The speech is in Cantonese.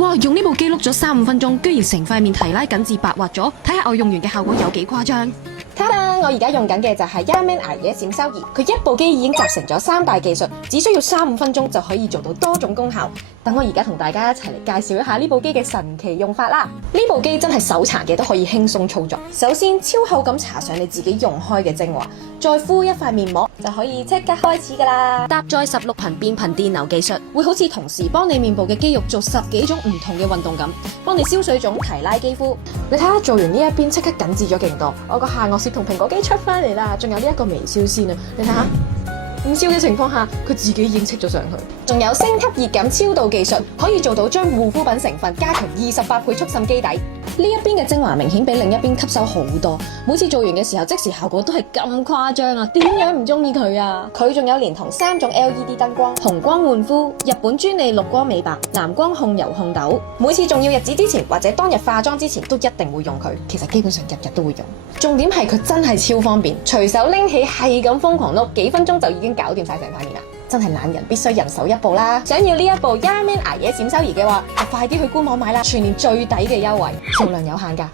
哇！用呢部機碌咗3-5分鐘，居然成塊面提拉緊致白滑咗，睇下我用完嘅效果有幾誇張。ta-da！我而家用緊嘅就係 Yaman 捱夜閃修儀，佢一部機已經集成咗3大技術，只需要3-5分鐘就可以做到多種功效。等我而家同大家一齊嚟介紹一下呢部機嘅神奇用法啦！呢部機真係手殘嘅都可以輕鬆操作。首先超厚咁搽上你自己用開嘅精華，再敷一塊面膜就可以即刻開始㗎啦！搭載16頻變頻電流技術，會好似同時幫你面部嘅肌肉做10幾種唔同嘅運動咁，幫你消水腫、提拉肌膚。你睇下做完呢一邊即刻緊緻咗勁多，我個下顎舌同蘋果肌出翻嚟啦，仲有呢一個微笑線啊！你睇下。唔笑嘅情況下，佢自己已經戚咗上去。仲有升級熱感超導技術，可以做到將護膚品成分加強28倍速滲肌底。呢一邊嘅精華明顯比另一邊吸收好多，每次做完嘅時候即時效果都係咁誇張啊！點樣唔中意佢啊？佢仲有連同3種 LED 燈光，紅光煥膚、日本專利綠光美白、藍光控油控痘。每次重要日子之前或者當日化妝之前都一定會用佢，其實基本上日日都會用。重點係佢真係超方便，隨手拎起係咁瘋狂碌，幾分鐘就已經搞掂晒成塊面啦！真係懶人必須人手一部啦！想要呢一部 Yaman 捱夜閃修儀嘅話，就快啲去官網買啦！全年最抵嘅優惠，數量有限㗎。